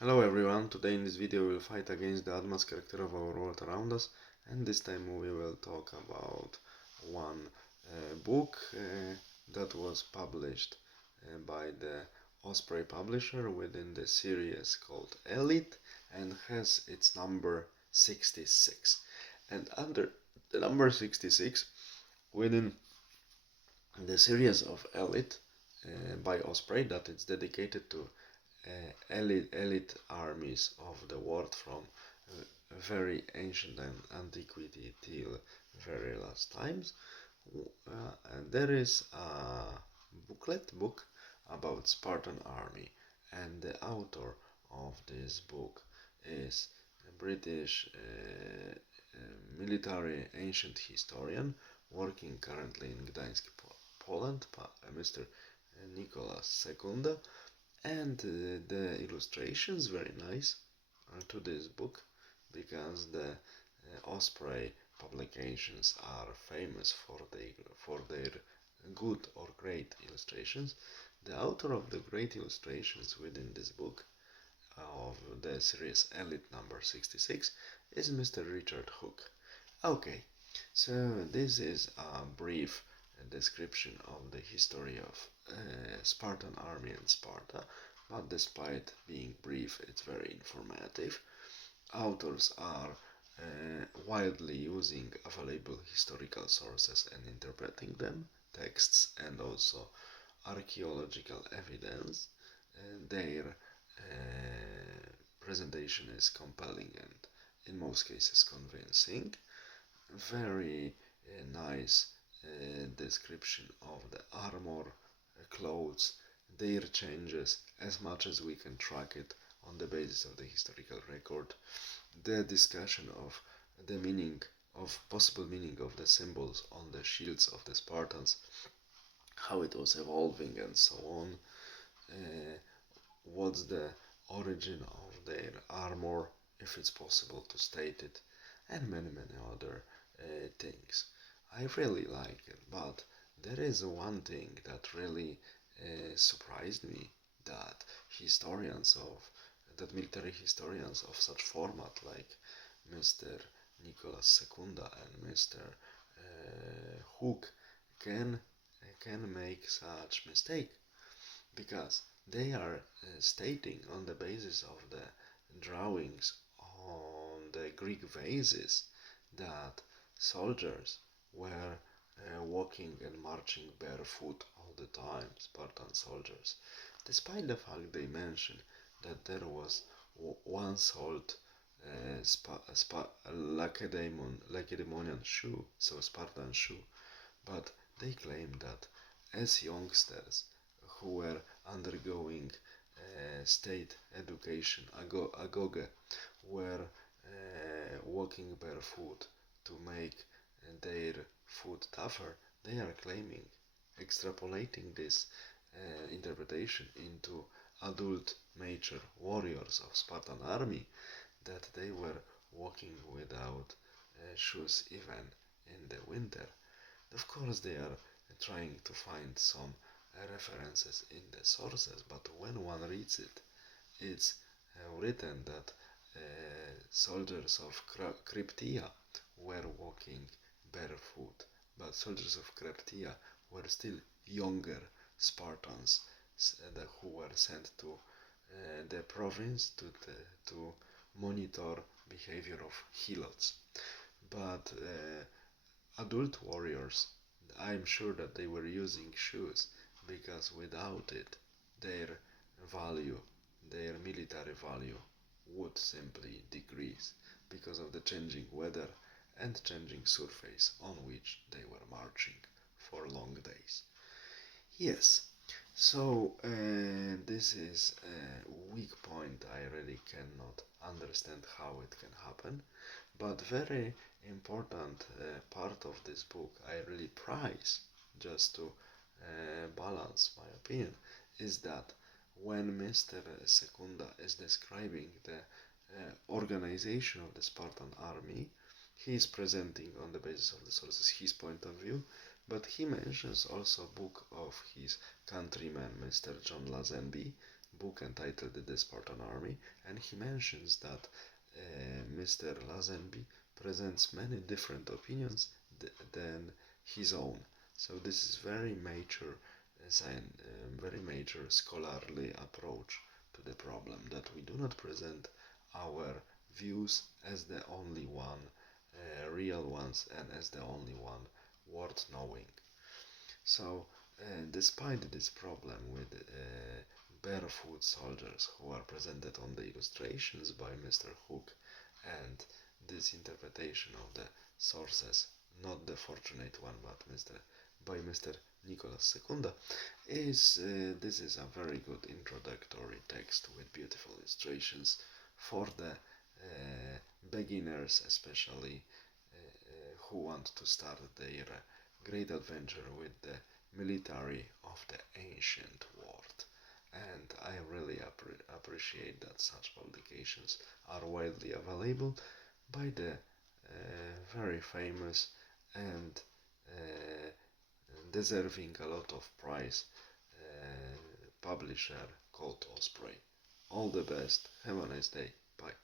Hello everyone, today in this video we will fight against the advanced character of our world around us, and this time we will talk about one book that was published by the Osprey publisher within the series called Elite and has its number 66. And under the number 66 within the series of Elite by Osprey that is dedicated to elite armies of the world from very ancient and antiquity till very last times. And there is a book about Spartan army, and the author of this book is a British military ancient historian working currently in Gdańsk, Poland, Mr. Nicholas Secunda, and the illustrations very nice to this book because the Osprey publications are famous for their good or great illustrations. The author of the great illustrations within this book of the series Elite number 66 is Mr. Richard Hook. Okay, so this is a brief description of the history of Spartan army and Sparta, but despite being brief, it's very informative. Authors are widely using available historical sources and interpreting them, texts and also archaeological evidence. Their presentation is compelling and in most cases convincing. Very nice description of the armor, clothes, their changes as much as we can track it on the basis of the historical record. The discussion of the meaning of possible meaning of the symbols on the shields of the Spartans, how it was evolving and so on. What's the origin of their armor, if it's possible to state it, and many other things. I really like it, but there is one thing that really surprised me, that military historians of such format like Mr. Nicholas Secunda and Mr. Hook can make such mistake, because they are stating on the basis of the drawings on the Greek vases that soldiers were walking and marching barefoot all the time, Spartan soldiers, despite the fact they mention that there was one sold Lacedaemonian shoe, so Spartan shoe, but they claim that as youngsters who were undergoing state education, agoge, were walking barefoot to make their foot tougher, they are claiming, extrapolating this interpretation into adult mature warriors of Spartan army, that they were walking without shoes even in the winter. Of course, they are trying to find some references in the sources, but when one reads it, it's written that soldiers of Cryptia were walking barefoot, but soldiers of Cryptia were still younger Spartans who were sent to the province to monitor behavior of helots. But adult warriors, I'm sure that they were using shoes, because without it, their value, their military value, would simply decrease because of the changing weather and changing surface on which they were marching for long days. Yes, so this is a weak point. I really cannot understand how it can happen, but very important part of this book I really prize, just to balance my opinion, is that when Mr. Secunda is describing the organization of the Spartan army, he is presenting on the basis of the sources his point of view, but he mentions also a book of his countryman Mr. John Lazenby, book entitled The Spartan Army, and he mentions that Mr. Lazenby presents many different opinions than his own. So this is very major, very major scholarly approach to the problem, that we do not present our views as the only one, real ones, and as the only one worth knowing. So, despite this problem with barefoot soldiers who are presented on the illustrations by Mr. Hook, and this interpretation of the sources, not the fortunate one, but by Mr. Nicolas Secunda, this is a very good introductory text with beautiful illustrations for the beginners, especially who want to start their great adventure with the military of the ancient world. And I really appreciate that such publications are widely available by the very famous and deserving a lot of prize publisher called Osprey. All the best. Have a nice day. Bye.